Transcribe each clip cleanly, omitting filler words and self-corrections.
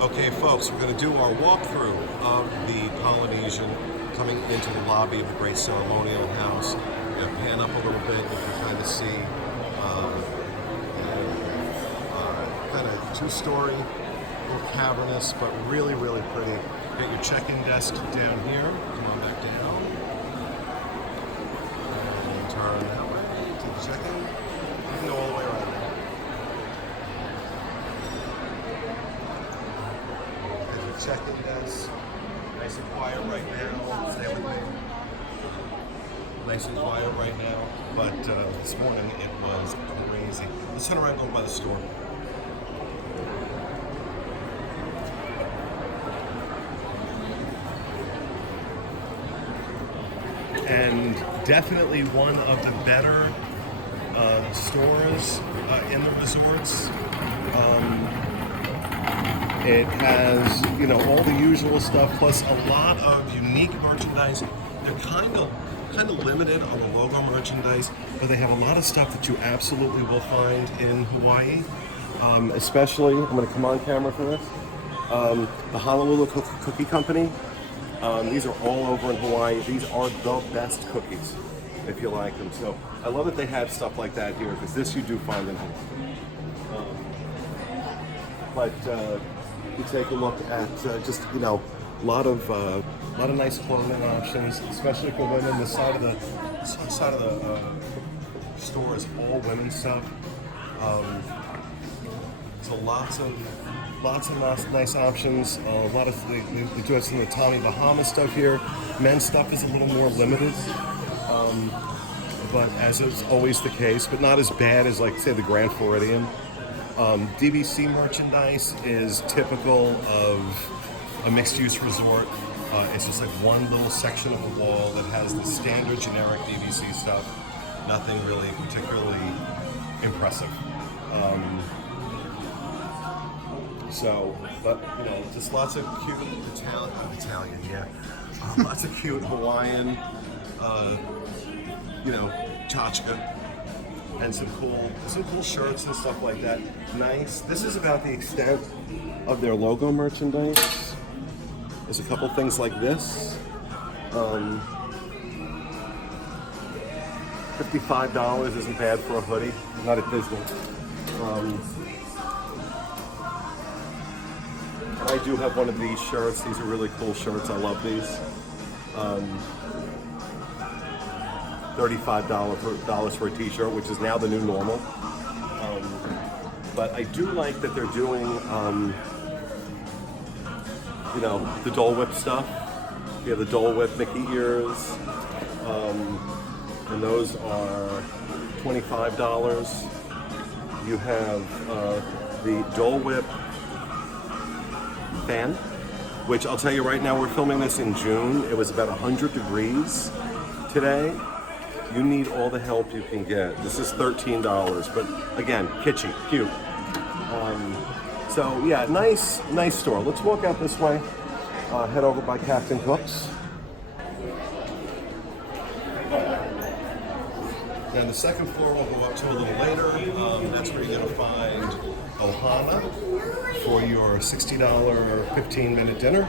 Okay, folks, we're going to do our walkthrough of the Polynesian coming into the lobby of the Great Ceremonial House. We're going to pan up a little bit. You can kind of see kind of two-story, a little cavernous, but really, really pretty. Get your check-in desk down here. Come on back down. And turn that way to the check-in. You can go all the way around there. Check-in desk. Nice and quiet right now. Stay with me. Nice and quiet right now. But this morning it was crazy. Let's turn around and go by the store. And definitely one of the better stores in the resorts. It has, you know, all the usual stuff, plus a lot of unique merchandise. They're kind of limited on the logo merchandise, but they have a lot of stuff that you absolutely will find in Hawaii. Especially, I'm going to come on camera for this. The Honolulu Cookie Company. These are all over in Hawaii. These are the best cookies, if you like them. So I love that they have stuff like that here, because this you do find in Hawaii. But you take a look at just, you know, a lot of nice clothing options, especially for women. The side of the store is all women's stuff. So lots of nice options. A lot of they do have some of the Tommy Bahama stuff here. Men's stuff is a little more limited, but as is always the case, but not as bad as, like, say, the Grand Floridian. DVC merchandise is typical of a mixed-use resort. It's just like one little section of the wall that has the standard generic DVC stuff. Nothing really particularly impressive. But you know, just lots of cute lots of cute Hawaiian, you know, tchotchke. And some cool shirts and stuff like that. Nice. This is about the extent of their logo merchandise. There's a couple things like this. $55 isn't bad for a hoodie. Not at Disney. And I do have one of these shirts. These are really cool shirts. I love these. $35 for a t-shirt, which is now the new normal. But I do like that they're doing, you know, the Dole Whip stuff. You have the Dole Whip Mickey ears, and those are $25. You have the Dole Whip fan, which I'll tell you right now, we're filming this in June. It was about 100 degrees today. You need all the help you can get. This is $13, but again, kitschy, cute. So yeah, nice store. Let's walk out this way. Head over by Captain Cook's. Now the second floor we'll go up to a little later. That's where you're gonna find Ohana for your $60 15-minute dinner.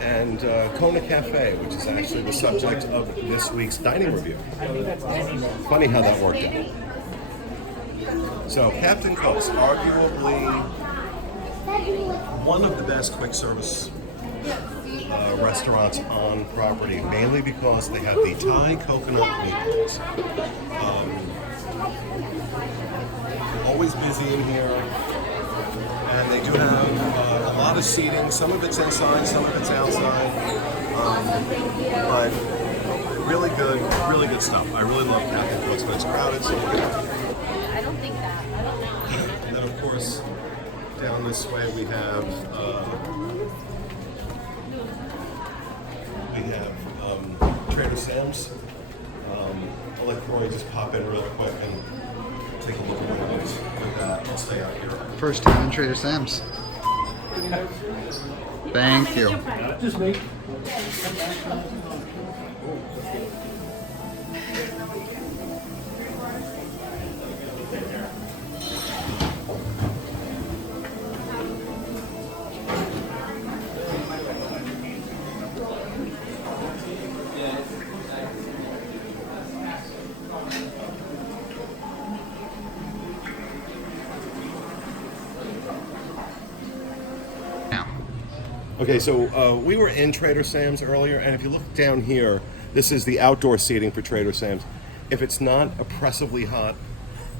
And Kona Cafe, which is actually the subject of this week's dining review. Funny how that worked out. So Captain Cook's, arguably one of the best quick service restaurants on property, mainly because they have the Thai coconut meatballs. Always busy in here. And they do have a lot of seating. Some of it's inside, some of it's outside. But really good stuff. I really love Captain Cook's, but it's crowded, so we're gonna. I don't think that. I don't know. And then, of course, down this way we have Trader Sam's. I'll let Corey just pop in real quick and take a look at one of those. With that, I'll stay out here. First time in Trader Sam's. Thank you. Just me. Okay, so we were in Trader Sam's earlier, and if you look down here, this is the outdoor seating for Trader Sam's. If it's not oppressively hot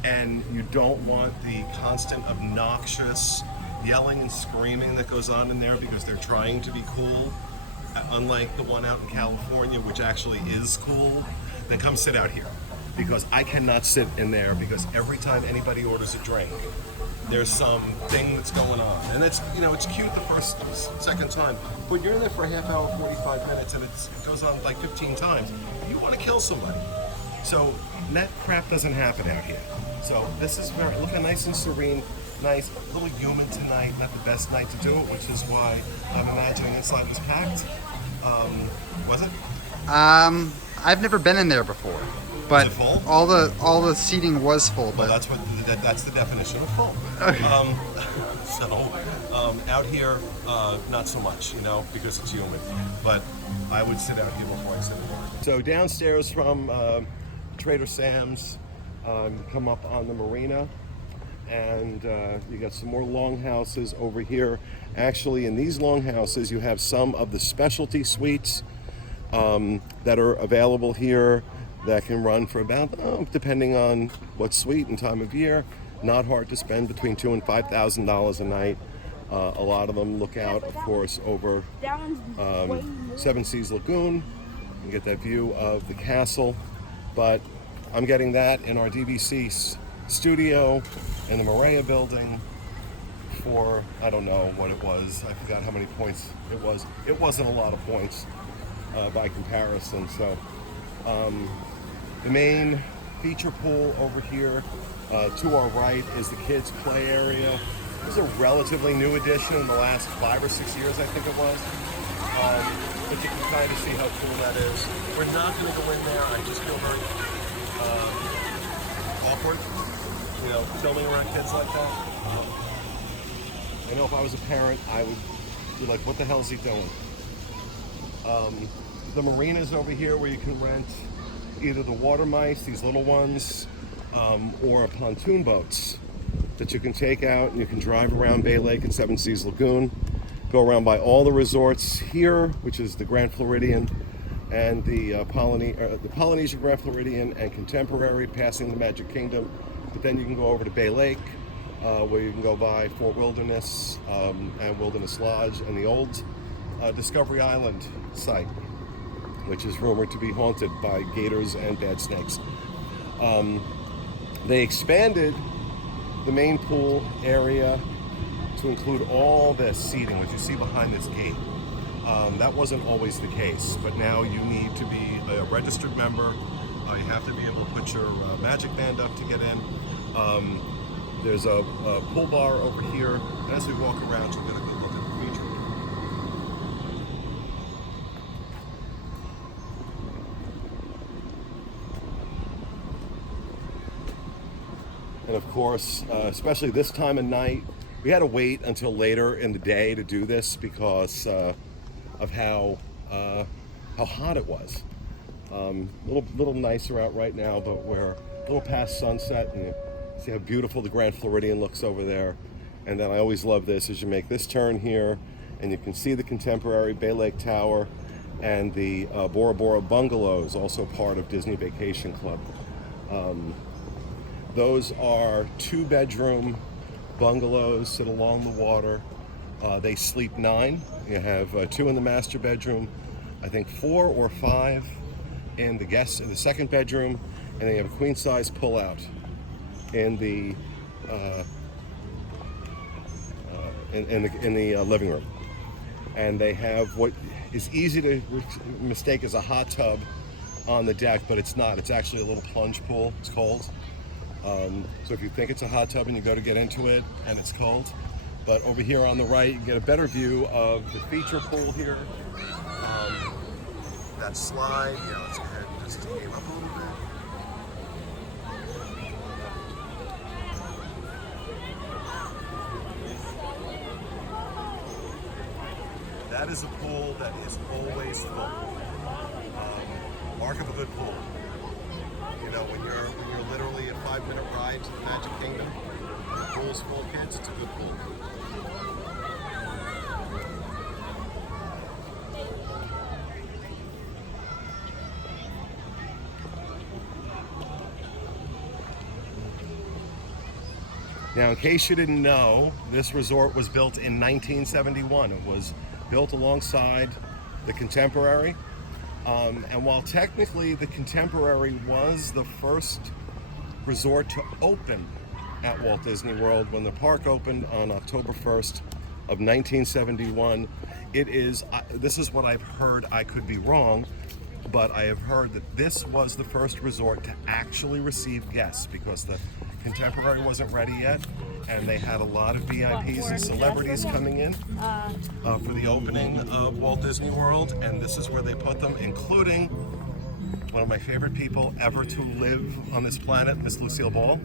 and you don't want the constant obnoxious yelling and screaming that goes on in there because they're trying to be cool, unlike the one out in California, which actually is cool, then come sit out here. Because I cannot sit in there because every time anybody orders a drink, there's some thing that's going on. And it's, you know, it's cute the first, second time, but you're in there for a half hour, 45 minutes, and it goes on like 15 times. You want to kill somebody. So that crap doesn't happen out here. So this is very, looking nice and serene, nice, a little humid tonight, not the best night to do it, which is why I'm imagining inside was packed. Was it? I've never been in there before, Was but it full? all the seating was full. Well, But that's the definition of full. Out here, not so much, you know, because it's humid. But I would sit out here before I sit in there. So downstairs from Trader Sam's, come up on the Marina, and you got some more longhouses over here. Actually, in these longhouses, you have some of the specialty suites that are available here that can run for about, depending on what suite and time of year, not hard to spend between $2,000 and $5,000 a night. A lot of them look out, of course, over Seven Seas Lagoon. You get that view of the castle. But I'm getting that in our DVC studio in the Marina building for, I don't know what it was. I forgot how many points it was. It wasn't a lot of points by comparison. So the main feature pool over here to our right is the kids' play area. This is a relatively new addition in the last 5 or 6 years, I think it was. But you can kind of see how cool that is. We're not going to go in there. I just feel very awkward, you know, filming around kids like that. I know if I was a parent, I would be like, what the hell is he doing? The marinas over here where you can rent either the water mice, these little ones, or pontoon boats that you can take out and you can drive around Bay Lake and Seven Seas Lagoon, go around by all the resorts here, which is the Grand Floridian and the Polynesian Grand Floridian and Contemporary, passing the Magic Kingdom. But then you can go over to Bay Lake, where you can go by Fort Wilderness and Wilderness Lodge and the old Discovery Island site, which is rumored to be haunted by gators and bad snakes. They expanded the main pool area to include all this seating, which you see behind this gate. That wasn't always the case, but now you need to be a registered member. You have to be able to put your magic band up to get in. There's a pool bar over here, and as we walk around, you'll get a good look at the feature. And of course, especially this time of night, we had to wait until later in the day to do this because of how hot it was. Little nicer out right now, but we're a little past sunset, and you see how beautiful the Grand Floridian looks over there. And then I always love this as you make this turn here, and you can see the Contemporary Bay Lake Tower and the Bora Bora Bungalows, also part of Disney Vacation Club. Those are 2-bedroom bungalows, sit along the water. They sleep 9. You have 2 in the master bedroom, I think 4 or 5 in the second bedroom, and they have a queen size pull-out in the living room. And they have what is easy to mistake as a hot tub on the deck, but it's not. It's actually a little plunge pool. It's cold. So if you think it's a hot tub and you go to get into it and it's cold. But over here on the right, you get a better view of the feature pool here. That slide, yeah, let's go ahead and just aim up a little bit. That is a pool that is always full. Mark of a good pool. You know, when you're literally a 5-minute ride to the Magic Kingdom, the pool's full of kids, it's a good pool. Now, in case you didn't know, this resort was built in 1971. It was built alongside the Contemporary. And while technically the Contemporary was the first resort to open at Walt Disney World when the park opened on October 1st of 1971, this is what I've heard. I could be wrong, but I have heard that this was the first resort to actually receive guests because the Contemporary wasn't ready yet, and they had a lot of VIPs and celebrities coming in for the opening of Walt Disney World, and this is where they put them, including one of my favorite people ever to live on this planet, Miss Lucille Ball.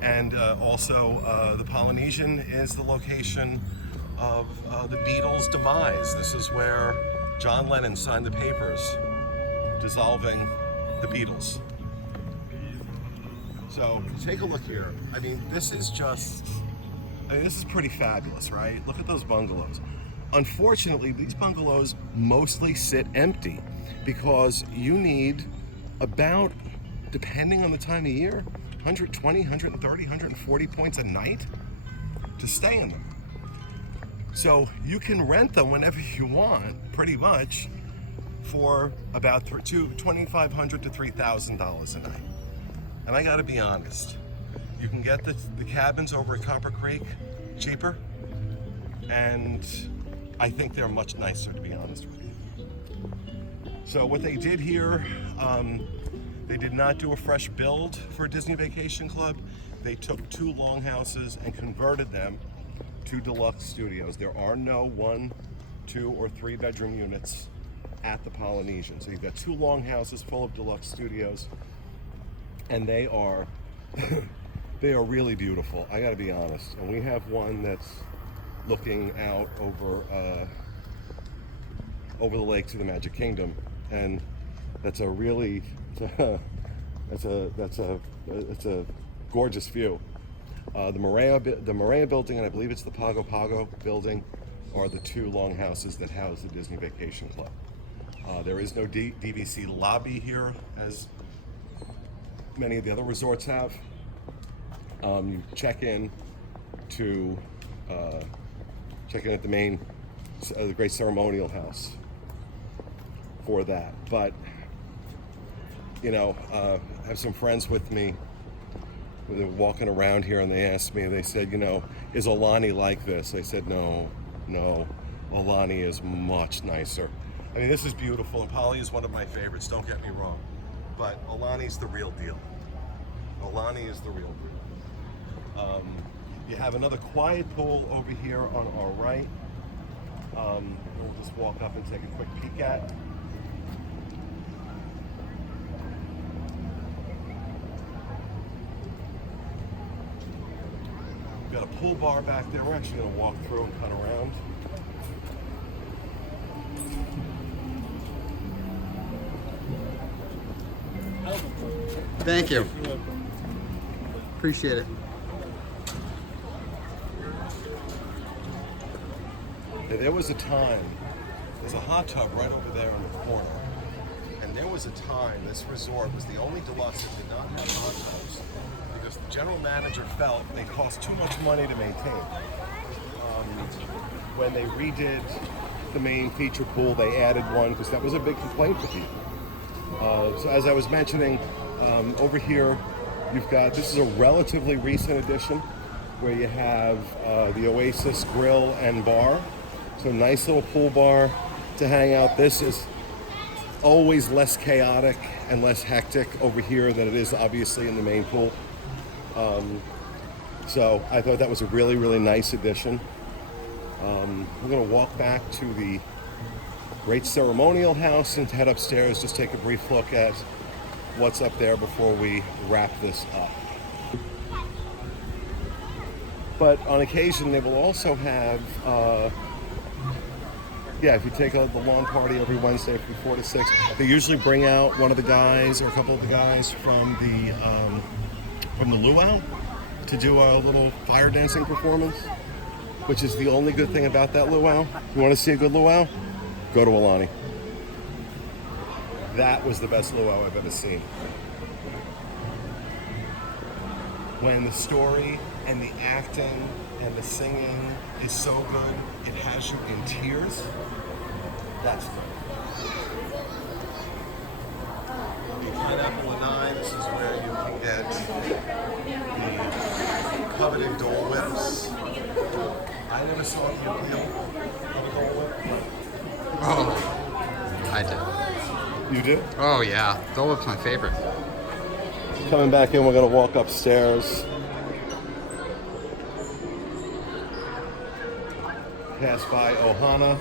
And also the Polynesian is the location of the Beatles' demise. This is where John Lennon signed the papers dissolving the Beatles. So take a look here. I mean, this is pretty fabulous, right? Look at those bungalows. Unfortunately, these bungalows mostly sit empty because you need about, depending on the time of year, 120, 130, 140 points a night to stay in them. So you can rent them whenever you want, pretty much, for about $2,500 to $3,000 a night. And I gotta be honest, you can get the cabins over at Copper Creek cheaper, and I think they're much nicer, to be honest with you. So what they did here, they did not do a fresh build for Disney Vacation Club. They took 2 longhouses and converted them to deluxe studios. There are no 1, 2, or 3 bedroom units at the Polynesian. So you've got 2 longhouses full of deluxe studios, and they are they are really beautiful. I got to be honest. And we have one that's looking out over the lake to the Magic Kingdom, and that's a really that's a gorgeous view. The Marina building, and I believe it's the Pago Pago building, are the 2 longhouses that house the Disney Vacation Club. There is no DVC lobby here, as many of the other resorts have. You check in at the main, the Great Ceremonial House for that. But I have some friends with me. They were walking around here, and they asked me. They said, "Is Aulani like this?" I said, "No, Aulani is much nicer." I mean, this is beautiful, and Polly is one of my favorites. Don't get me wrong, but Aulani's the real deal. Aulani is the real deal. You have another quiet pool over here on our right. We'll just walk up and take a quick peek at. We've got a pool bar back there. We're actually going to walk through and cut around. Thank you. Appreciate it. There was a time, there's a hot tub right over there in the corner, and there was a time this resort was the only deluxe that did not have hot tubs because the general manager felt they cost too much money to maintain. When they redid the main feature pool, they added one because that was a big complaint for people. So as I was mentioning, over here, this is a relatively recent addition where you have the Oasis grill and bar. So nice little pool bar to hang out. This is always less chaotic and less hectic over here than it is obviously in the main pool. So I thought that was a really, really nice addition. We're going to walk back to the Great Ceremonial House and head upstairs, just take a brief look at what's up there before we wrap this up. But on occasion, they will also have, if you take the lawn party every Wednesday from 4 to 6, they usually bring out one of the guys or a couple of the guys from the luau to do a little fire dancing performance, which is the only good thing about that luau. You want to see a good luau? Go to Aulani. That was the best luau I've ever seen. when the story and the acting and the singing is so good, it has you in tears. That's good. The Pineapple Lanai, this is where you can get the coveted Dole Whips. I never saw the appeal of a Dole Whip. Oh, I did. You did? Oh yeah, Dole Whip's my favorite. Coming back in, we're going to walk upstairs. Pass by Ohana,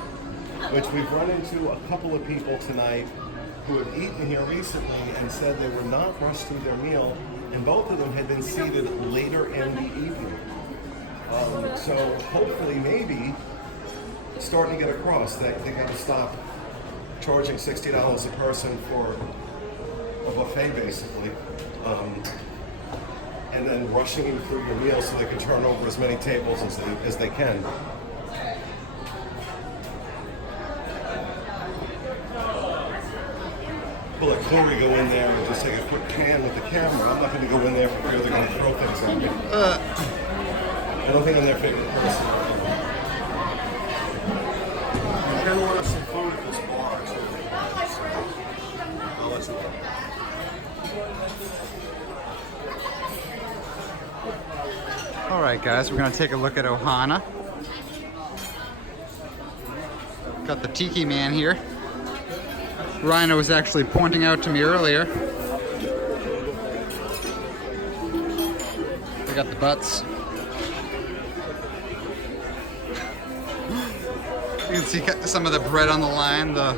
which we've run into a couple of people tonight who have eaten here recently and said they were not rushed through their meal, and both of them had been seated later in the evening. So hopefully, maybe, starting to get across that they got to stop charging $60 a person for a buffet, basically, and then rushing you through your meal so they can turn over as many tables as they can. Well, let Chloe go in there and just take a quick pan with the camera. I'm not going to go in there for fear they're going to throw things at me. I don't think I'm their favorite person. We're going to order some food at this bar, too. I'll let you go. All right, guys, we're gonna take a look at Ohana. Got the Tiki Man here. Rhino was actually pointing out to me earlier. We got the butts. You can see some of the bread on the line, the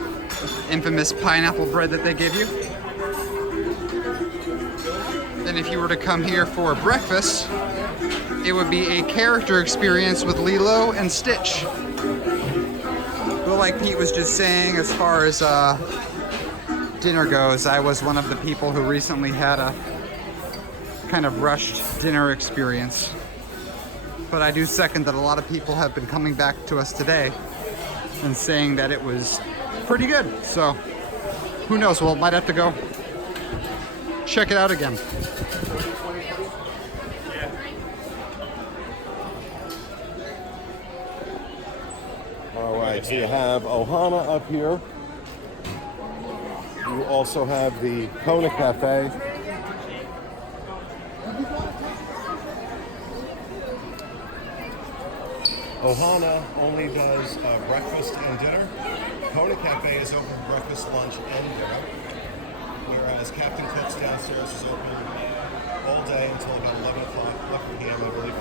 infamous pineapple bread that they give you. Then if you were to come here for breakfast, it would be a character experience with Lilo and Stitch. But like Pete was just saying, as far as dinner goes, I was one of the people who recently had a kind of rushed dinner experience. But I do second that a lot of people have been coming back to us today and saying that it was pretty good. So who knows, well, might have to go check it out again. All right, so you have Ohana up here. You also have the Kona Cafe. Ohana only does breakfast and dinner. Kona Cafe is open for breakfast, lunch, and dinner. Whereas Captain Cook's downstairs is open all day until about 11 o'clock, 11 p.m., I believe.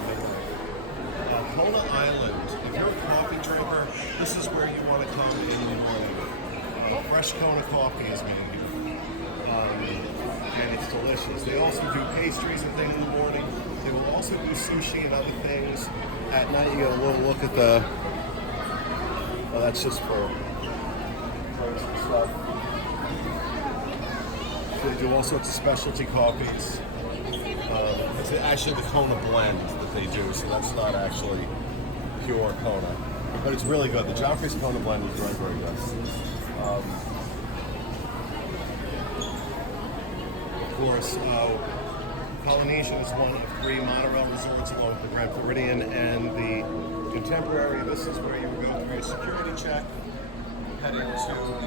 Kona Island, if you're a coffee drinker, this is where you want to come in the morning. Fresh Kona coffee is made here, and it's delicious. They also do pastries and things in the morning. They will also do sushi and other things. At night, you get a little look at the, well, that's just for drinks and stuff. They do all sorts of specialty coffees. It's actually the Kona blend that they do, so that's not actually pure Kona. But it's really good. The Joffrey's Kona blend is very, very good. Of course, Polynesian is one of 3 monorail resorts along with the Grand Floridian and the Contemporary. This is where you would go through a security check, heading to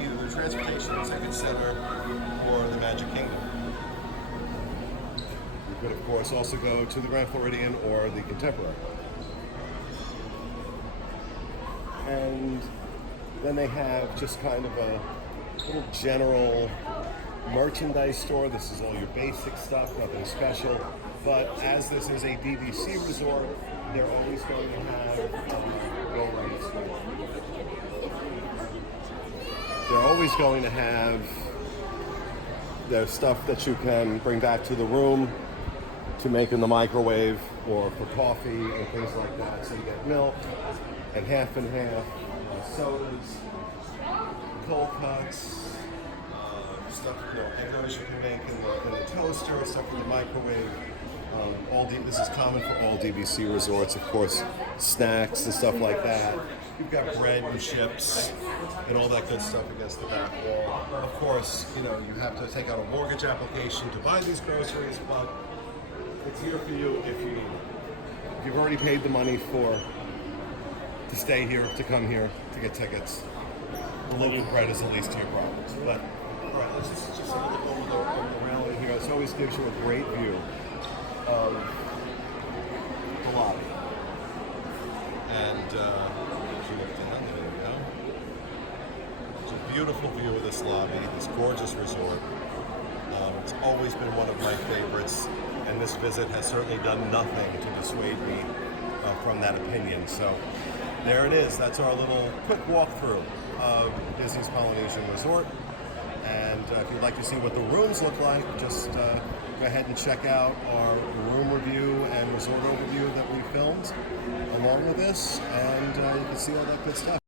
either the Transportation and Ticket Center or the Magic Kingdom. You could, of course, also go to the Grand Floridian or the Contemporary. And then they have just kind of a little general merchandise store. This is all your basic stuff, nothing special. But as this is a DVC resort, they're always going to have they're always going to have the stuff that you can bring back to the room to make in the microwave or for coffee and things like that. So you get milk and half, sodas, cold cuts, stuff, egg rolls you can make in the toaster, stuff in the microwave. This is common for all DVC resorts, of course, snacks and stuff like that. You've got bread and chips and all that good stuff against the back wall. Of course, you have to take out a mortgage application to buy these groceries, but it's here for you if you need it. If you've already paid the money to stay here, to come here, to get tickets, the loaf of bread is the least of your problems. But all right, let's just have a look over the railing here. This always gives you a great view of the lobby. And as you look down, there we go. It's a beautiful view of this lobby, this gorgeous resort. It's always been one of my favorites, and this visit has certainly done nothing to dissuade me from that opinion. So there it is. That's our little quick walkthrough of Disney's Polynesian Resort. And if you'd like to see what the rooms look like, just go ahead and check out our room review and resort overview that we filmed along with this, and you can see all that good stuff.